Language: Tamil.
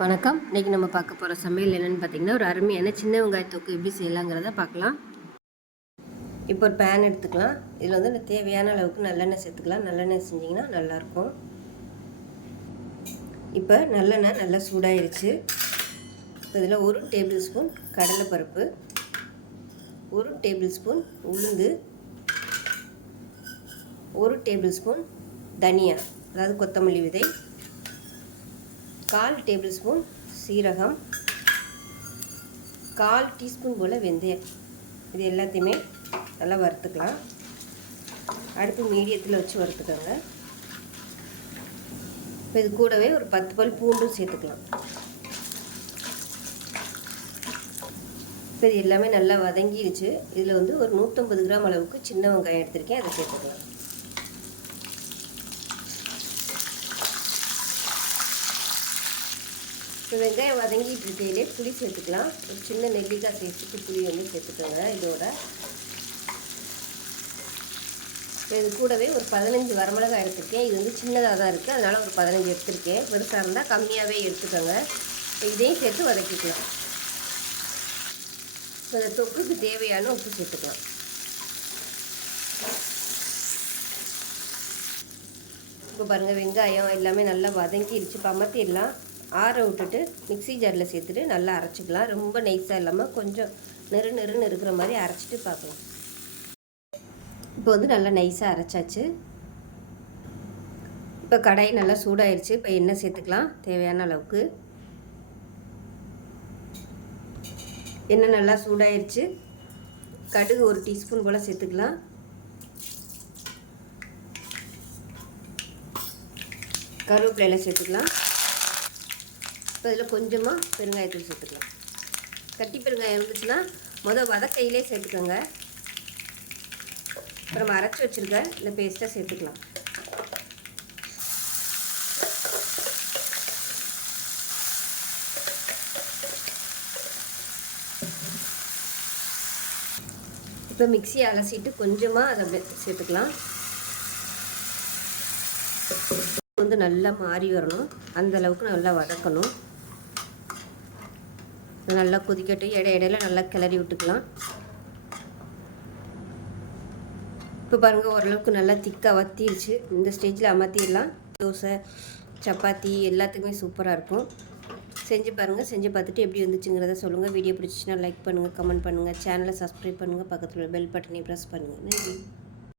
வணக்கம். இன்றைக்கி நம்ம பார்க்க போகிற சமையல் என்னென்னு பார்த்தீங்கன்னா ஒரு அருமையான சின்ன வெங்காய தொக்கு எப்படி செய்யலாங்கிறத பார்க்கலாம். இப்போ ஒரு பேன் எடுத்துக்கலாம். இதில் வந்து தேவையான அளவுக்கு நல்லெண்ணெய் சேர்த்துக்கலாம். நல்லெண்ணெய் செஞ்சிங்கன்னா நல்லாயிருக்கும். இப்போ நல்லெண்ணெய் நல்லா சூடாயிருச்சு. இப்போ இதில் ஒரு டேபிள் ஸ்பூன் கடலைப்பருப்பு ஒரு டேபிள் ஸ்பூன் உளுந்து ஒரு டேபிள் ஸ்பூன் தனியா அதாவது கொத்தமல்லி விதை கால் டேபிள் ஸ்பூன் சீரகம் கால் டீஸ்பூன் போல் வெந்தயம். இது எல்லாத்தையுமே நல்லா வறுத்துக்கலாம். அடுப்பு மீடியத்தில் வச்சு வறுத்துக்கோங்க. இப்போ இது கூடவே ஒரு பத்து பல் பூண்டும் சேர்த்துக்கலாம். இப்போ இது எல்லாமே நல்லா வதங்கிடுச்சு. இதில் வந்து ஒரு நூற்றம்பது கிராம் அளவுக்கு சின்ன வெங்காயம் எடுத்திருக்கேன். அதை சேர்த்துக்கலாம். இப்போ வெங்காயம் வதங்கிட்டு இருக்கையிலே புளி சேர்த்துக்கலாம். ஒரு சின்ன நெல்லிக்காய் சேர்த்துட்டு புளி வந்து சேர்த்துக்கோங்க இதோட. இது கூடவே ஒரு பதினஞ்சு வரமிளகாய் எடுத்துருக்கேன். இது வந்து சின்னதாக தான் இருக்குது அதனால் ஒரு பதினஞ்சு எடுத்திருக்கேன். பெருசாக இருந்தால் கம்மியாகவே எடுத்துக்கோங்க. இதையும் சேர்த்து வதக்கிக்கலாம். இப்போ இந்த தொக்குக்கு தேவையான உப்பு சேர்த்துக்கலாம். இப்போ பாருங்கள் வெங்காயம் எல்லாமே நல்லா வதங்கிடுச்சு பமத்திடலாம். ஆற விட்டுட்டு மிக்சி ஜாரில் சேர்த்துட்டு நல்லா அரைச்சிக்கலாம். ரொம்ப நைஸாக இல்லாமல் கொஞ்சம் நெரு நெருன்னு இருக்கிற மாதிரி அரைச்சிட்டு பார்க்கலாம். இப்போ வந்து நல்லா நைஸாக அரைச்சாச்சு. இப்போ கடாய் நல்லா சூடாயிருச்சு. இப்போ எண்ணெய் சேர்த்துக்கலாம் தேவையான அளவுக்கு. எண்ணெய் நல்லா சூடாயிருச்சு. கடுகு ஒரு டீஸ்பூன் போல் சேர்த்துக்கலாம். கருவேப்பிலையில் சேர்த்துக்கலாம். இப்போ இதில் கொஞ்சமாக பெருங்காயத்தூள் சேர்த்துக்கலாம். கட்டி பெருங்காயம் இருந்துச்சுன்னா மொதல் வதக்கையிலே சேர்த்துக்கோங்க. அப்புறம் அரைச்சி வச்சுருக்க இந்த பேஸ்ட்டை சேர்த்துக்கலாம். இப்போ மிக்சியை அலசிட்டு கொஞ்சமாக அதை சேர்த்துக்கலாம். வந்து நல்லா மாறி வரணும். அந்த அளவுக்கு நல்லா வதக்கணும். நல்லா கொதிக்கட்டும். இடை இடையில நல்லா கிளறி விட்டுக்கலாம். இப்போ பாருங்கள் ஓரளவுக்கு நல்லா திக்காக வத்திருச்சு. இந்த ஸ்டேஜில் அமர்த்திடலாம். தோசை சப்பாத்தி எல்லாத்துக்குமே சூப்பராக இருக்கும். செஞ்சு பாருங்கள் செஞ்சு பார்த்துட்டு எப்படி வந்துச்சுங்கிறத சொல்லுங்கள் வீடியோ பிடிச்சிச்சின்னா லைக் பண்ணுங்கள் கமெண்ட் பண்ணுங்கள் சேனலை சப்ஸ்கிரைப் பண்ணுங்கள் பக்கத்தில் பெல் பட்டனை ப்ரெஸ் பண்ணுங்கள் நன்றி.